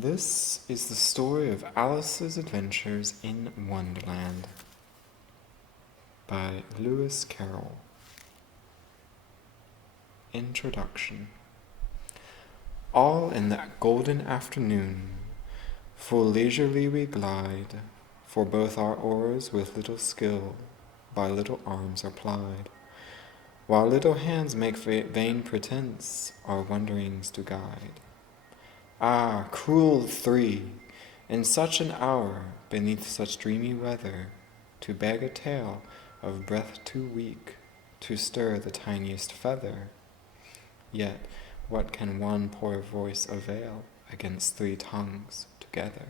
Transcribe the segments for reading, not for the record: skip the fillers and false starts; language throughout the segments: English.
This is the story of Alice's Adventures in Wonderland by Lewis Carroll. Introduction. All in that golden afternoon, full leisurely we glide, for both our oars with little skill by little arms are plied, while little hands make vain pretense our wanderings to guide. Ah, cruel three, in such an hour, beneath such dreamy weather, to beg a tale of breath too weak to stir the tiniest feather. Yet what can one poor voice avail against three tongues together?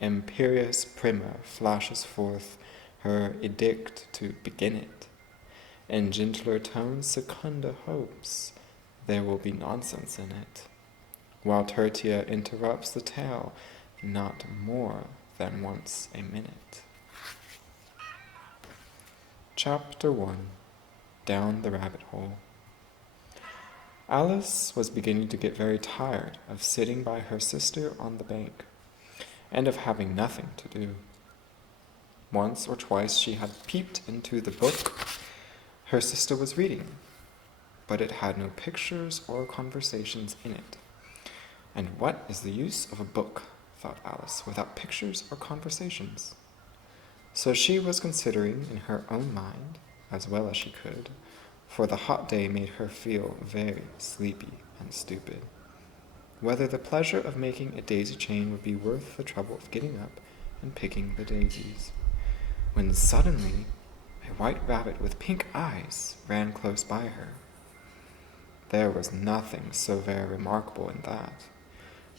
Imperious Prima flashes forth her edict to begin it. In gentler tones Secunda hopes there will be nonsense in it, while Tertia interrupts the tale not more than once a minute. Chapter 1. Down the Rabbit Hole. Alice was beginning to get very tired of sitting by her sister on the bank, and of having nothing to do. Once or twice she had peeped into the book her sister was reading, but it had no pictures or conversations in it. And what is the use of a book, thought Alice, without pictures or conversations? So she was considering in her own mind, as well as she could, for the hot day made her feel very sleepy and stupid, whether the pleasure of making a daisy chain would be worth the trouble of getting up and picking the daisies, when suddenly a white rabbit with pink eyes ran close by her. There was nothing so very remarkable in that,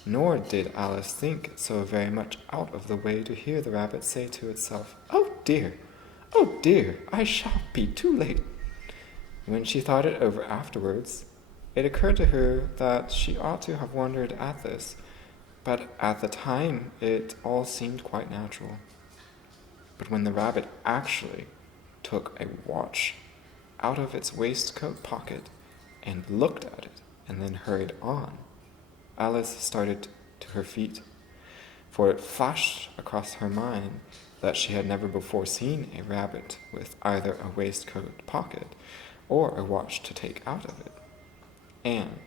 nor did Alice think it so very much out of the way to hear the rabbit say to itself, oh dear, I shall be too late." When she thought it over afterwards, it occurred to her that she ought to have wondered at this, but at the time it all seemed quite natural. But when the rabbit actually took a watch out of its waistcoat pocket and looked at it and then hurried on, Alice started to her feet, for it flashed across her mind that she had never before seen a rabbit with either a waistcoat pocket or a watch to take out of it. And,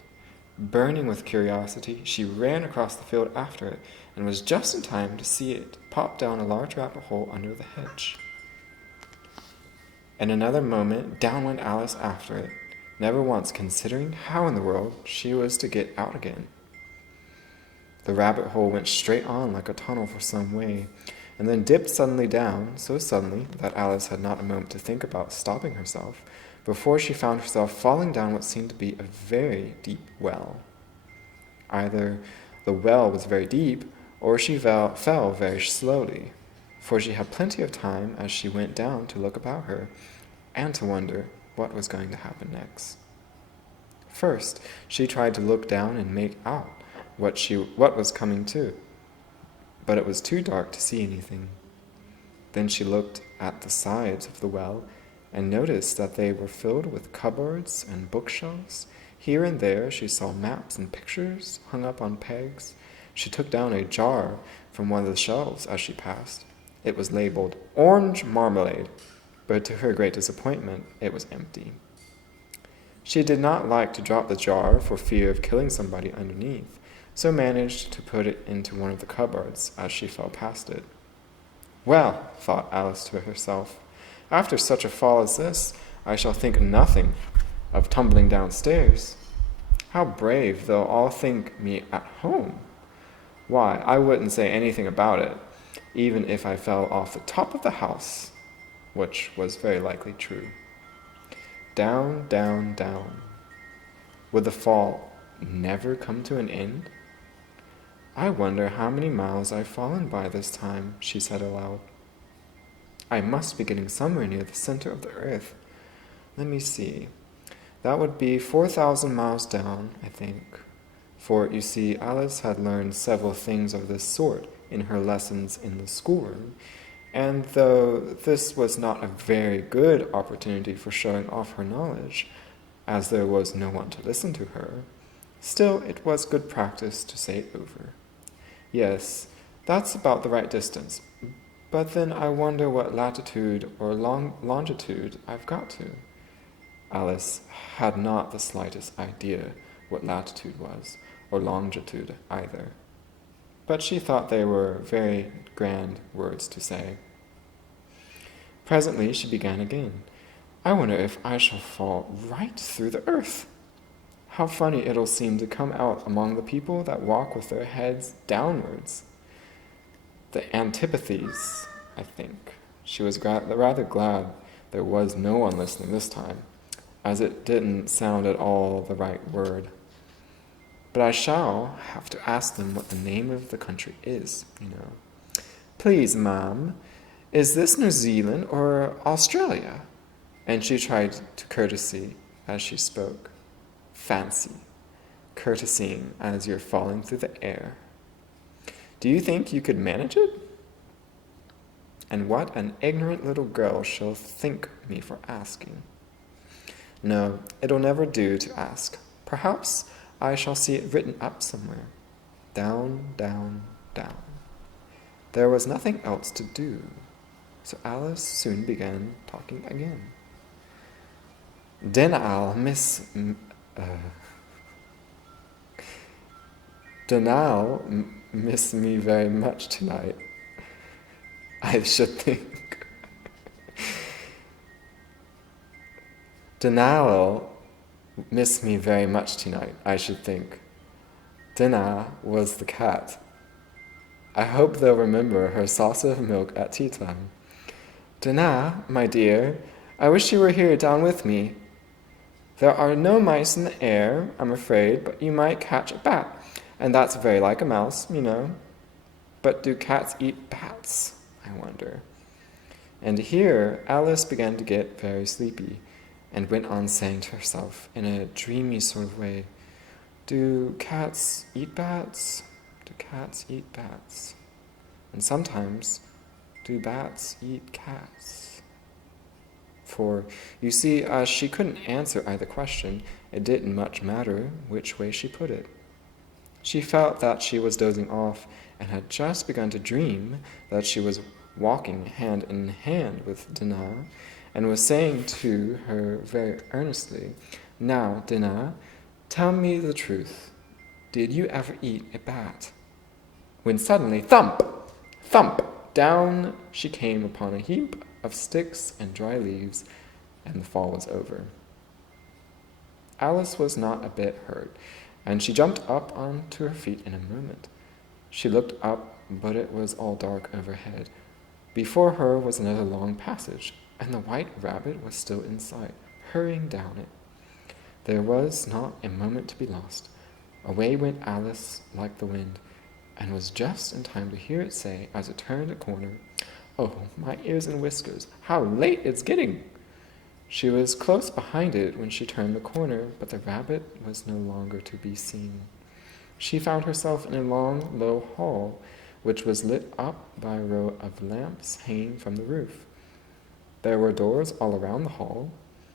burning with curiosity, she ran across the field after it, and was just in time to see it pop down a large rabbit hole under the hedge. In another moment, down went Alice after it, never once considering how in the world she was to get out again. The rabbit hole went straight on like a tunnel for some way, and then dipped suddenly down, so suddenly that Alice had not a moment to think about stopping herself, before she found herself falling down what seemed to be a very deep well. Either the well was very deep, or she fell very slowly, for she had plenty of time as she went down to look about her, and to wonder what was going to happen next. First, she tried to look down and make out what was coming to, but it was too dark to see anything. Then she looked at the sides of the well and noticed that they were filled with cupboards and bookshelves. Here and there she saw maps and pictures hung up on pegs. She took down a jar from one of the shelves as she passed. It was labeled orange marmalade, but to her great disappointment, it was empty. She did not like to drop the jar for fear of killing somebody underneath, so managed to put it into one of the cupboards as she fell past it. Well, thought Alice to herself, after such a fall as this, I shall think nothing of tumbling downstairs. How brave they'll all think me at home. Why, I wouldn't say anything about it, even if I fell off the top of the house, which was very likely true. Down, down, down. Would the fall never come to an end? I wonder how many miles I've fallen by this time, she said aloud. I must be getting somewhere near the center of the earth. Let me see. That would be 4,000 miles down, I think. For, you see, Alice had learned several things of this sort in her lessons in the schoolroom, and though this was not a very good opportunity for showing off her knowledge, as there was no one to listen to her, still it was good practice to say it over. Yes, that's about the right distance. But then I wonder what latitude or longitude I've got to. Alice had not the slightest idea what latitude was, or longitude either. But she thought they were very grand words to say. Presently she began again. I wonder if I shall fall right through the earth. How funny it'll seem to come out among the people that walk with their heads downwards. The antipathies, I think. She was rather glad there was no one listening this time, as it didn't sound at all the right word. But I shall have to ask them what the name of the country is, you know. Please, ma'am, is this New Zealand or Australia? And she tried to courtesy as she spoke. Fancy, courtesying as you're falling through the air. Do you think you could manage it? And what an ignorant little girl she'll think me for asking. No, it'll never do to ask. Perhaps I shall see it written up somewhere. Down, down, down. There was nothing else to do, so Alice soon began talking again. Then I'll miss me very much tonight, I should think. Dena'll miss me very much tonight, I should think. Dena was the cat. I hope they'll remember her saucer of milk at tea time. Dena, my dear, I wish you were here down with me. There are no mice in the air, I'm afraid, but you might catch a bat, and that's very like a mouse, you know. But do cats eat bats, I wonder? And here Alice began to get very sleepy, and went on saying to herself in a dreamy sort of way, do cats eat bats? Do cats eat bats? And sometimes, do bats eat cats? For, you see, as she couldn't answer either question, it didn't much matter which way she put it. She felt that she was dozing off, and had just begun to dream that she was walking hand in hand with Dana, and was saying to her very earnestly, Now, Dana, tell me the truth. Did you ever eat a bat? When suddenly, thump, thump, down she came upon a heap of sticks and dry leaves, and the fall was over. Alice was not a bit hurt, and she jumped up onto her feet in a moment. She looked up, but it was all dark overhead. Before her was another long passage, and the white rabbit was still in sight, hurrying down it. There was not a moment to be lost. Away went Alice like the wind, and was just in time to hear it say, as it turned a corner, Oh, my ears and whiskers, how late it's getting! She was close behind it when she turned the corner, but the rabbit was no longer to be seen. She found herself in a long, low hall, which was lit up by a row of lamps hanging from the roof. There were doors all around the hall,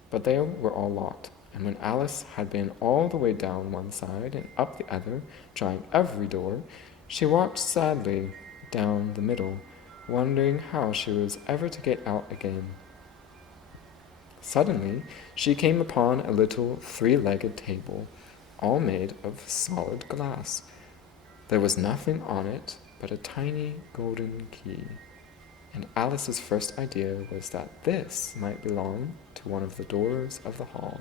but they were all locked, and when Alice had been all the way down one side and up the other, trying every door, she walked sadly down the middle, wondering how she was ever to get out again. Suddenly, she came upon a little three-legged table, all made of solid glass. There was nothing on it but a tiny golden key, and Alice's first idea was that this might belong to one of the doors of the hall.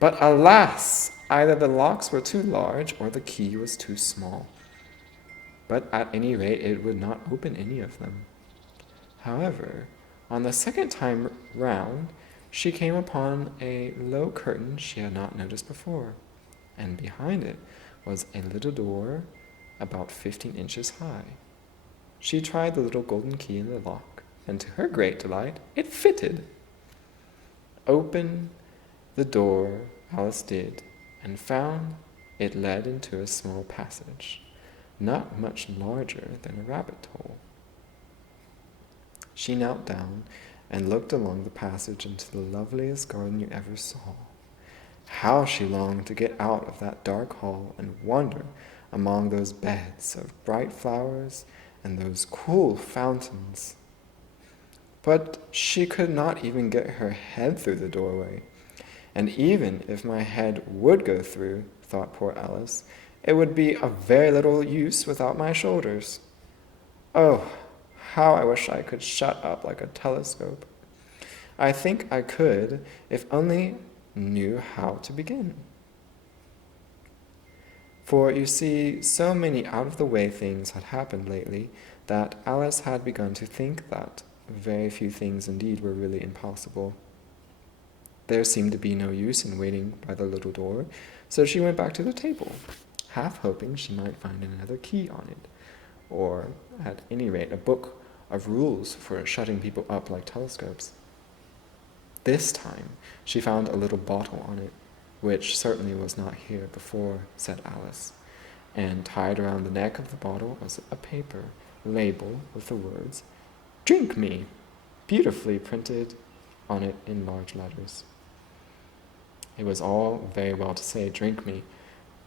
But alas! Either the locks were too large or the key was too small. But at any rate it would not open any of them. However, on the second time round, she came upon a low curtain she had not noticed before, and behind it was a little door about 15 inches high. She tried the little golden key in the lock, and to her great delight, it fitted. Open the door Alice did, and found it led into a small passage, not much larger than a rabbit hole. She knelt down and looked along the passage into the loveliest garden you ever saw. How she longed to get out of that dark hall and wander among those beds of bright flowers and those cool fountains. But she could not even get her head through the doorway. And even if my head would go through, thought poor Alice, it would be of very little use without my shoulders. Oh, how I wish I could shut up like a telescope. I think I could, if only knew how to begin. For you see, so many out-of-the-way things had happened lately that Alice had begun to think that very few things indeed were really impossible. There seemed to be no use in waiting by the little door, so she went back to the table, half hoping she might find another key on it, or, at any rate, a book of rules for shutting people up like telescopes. This time she found a little bottle on it, which certainly was not here before, said Alice, and tied around the neck of the bottle was a paper label with the words, "Drink me," beautifully printed on it in large letters. It was all very well to say, "Drink me,"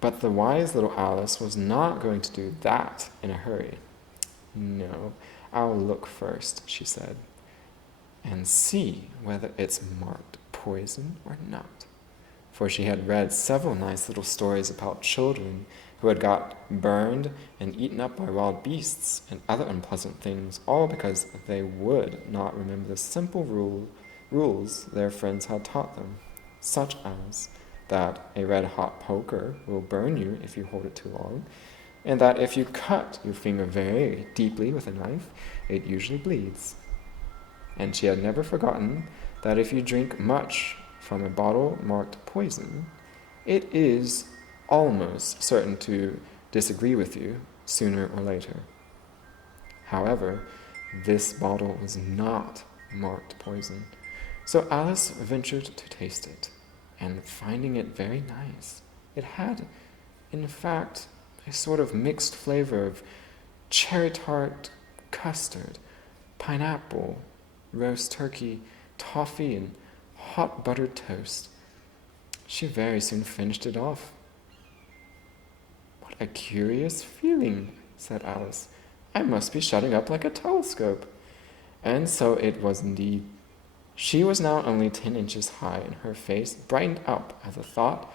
but the wise little Alice was not going to do that in a hurry. "No, I'll look first," she said, "and see whether it's marked poison or not." For she had read several nice little stories about children who had got burned and eaten up by wild beasts and other unpleasant things, all because they would not remember the simple rules their friends had taught them, such as that a red-hot poker will burn you if you hold it too long, and that if you cut your finger very deeply with a knife, it usually bleeds. And she had never forgotten that if you drink much from a bottle marked poison, it is almost certain to disagree with you sooner or later. However, this bottle was not marked poison, so Alice ventured to taste it, and finding it very nice, it had, in fact, a sort of mixed flavor of cherry tart, custard, pineapple, roast turkey, toffee, and hot buttered toast. She very soon finished it off. "What a curious feeling," said Alice. "I must be shutting up like a telescope." And so it was indeed. She was now only 10 inches high, and her face brightened up at the thought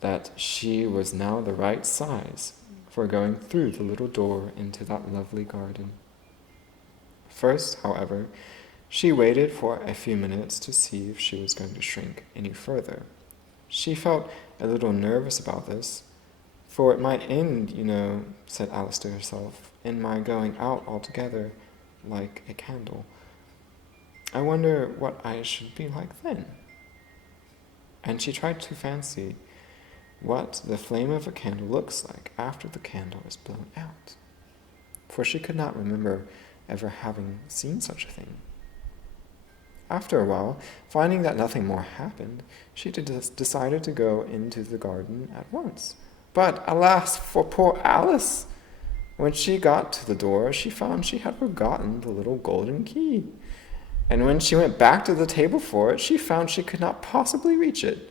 that she was now the right size for going through the little door into that lovely garden. First, however, she waited for a few minutes to see if she was going to shrink any further. She felt a little nervous about this, for it might end, said Alice to herself, in my going out altogether like a candle. I wonder what I should be like then. And she tried to fancy what the flame of a candle looks like after the candle is blown out, for she could not remember ever having seen such a thing. After a while, finding that nothing more happened, she decided to go into the garden at once. But alas for poor Alice! When she got to the door, she found she had forgotten the little golden key. And when she went back to the table for it, she found she could not possibly reach it.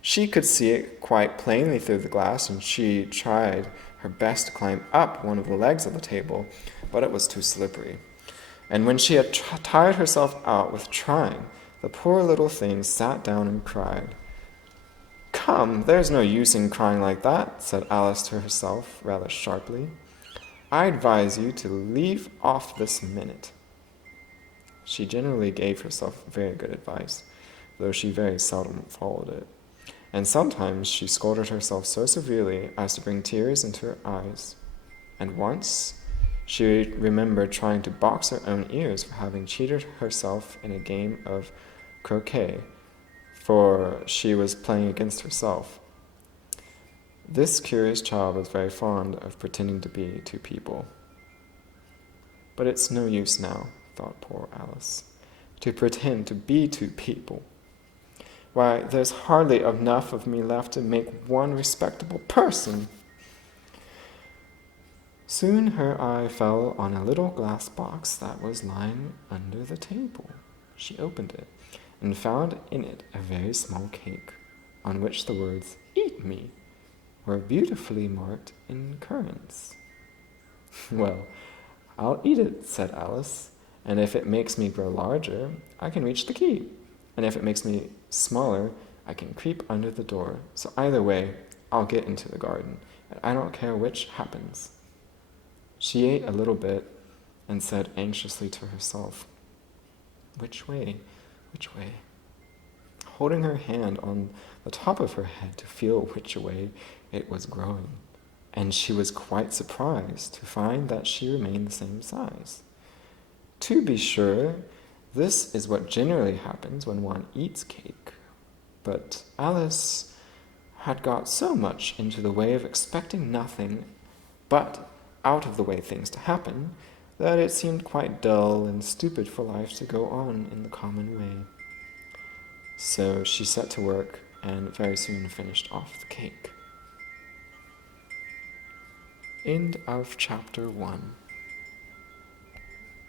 She could see it quite plainly through the glass, and she tried her best to climb up one of the legs of the table, but it was too slippery. And when she had tired herself out with trying, the poor little thing sat down and cried. "Come, there's no use in crying like that," said Alice to herself rather sharply. "I advise you to leave off this minute." She generally gave herself very good advice, though she very seldom followed it. And sometimes she scolded herself so severely as to bring tears into her eyes. And once she remembered trying to box her own ears for having cheated herself in a game of croquet, for she was playing against herself. This curious child was very fond of pretending to be two people. But it's no use now, thought poor Alice, to pretend to be two people. Why, there's hardly enough of me left to make one respectable person. Soon her eye fell on a little glass box that was lying under the table. She opened it and found in it a very small cake, on which the words "Eat me" were beautifully marked in currants. "Well, I'll eat it," said Alice, "and if it makes me grow larger, I can reach the key. And if it makes me smaller, I can creep under the door. So either way, I'll get into the garden, and I don't care which happens." She ate a little bit and said anxiously to herself, "Which way? Which way?" holding her hand on the top of her head to feel which way it was growing. And she was quite surprised to find that she remained the same size. To be sure, this is what generally happens when one eats cake. But Alice had got so much into the way of expecting nothing but out-of-the-way things to happen that it seemed quite dull and stupid for life to go on in the common way. So she set to work and very soon finished off the cake. End of chapter 1.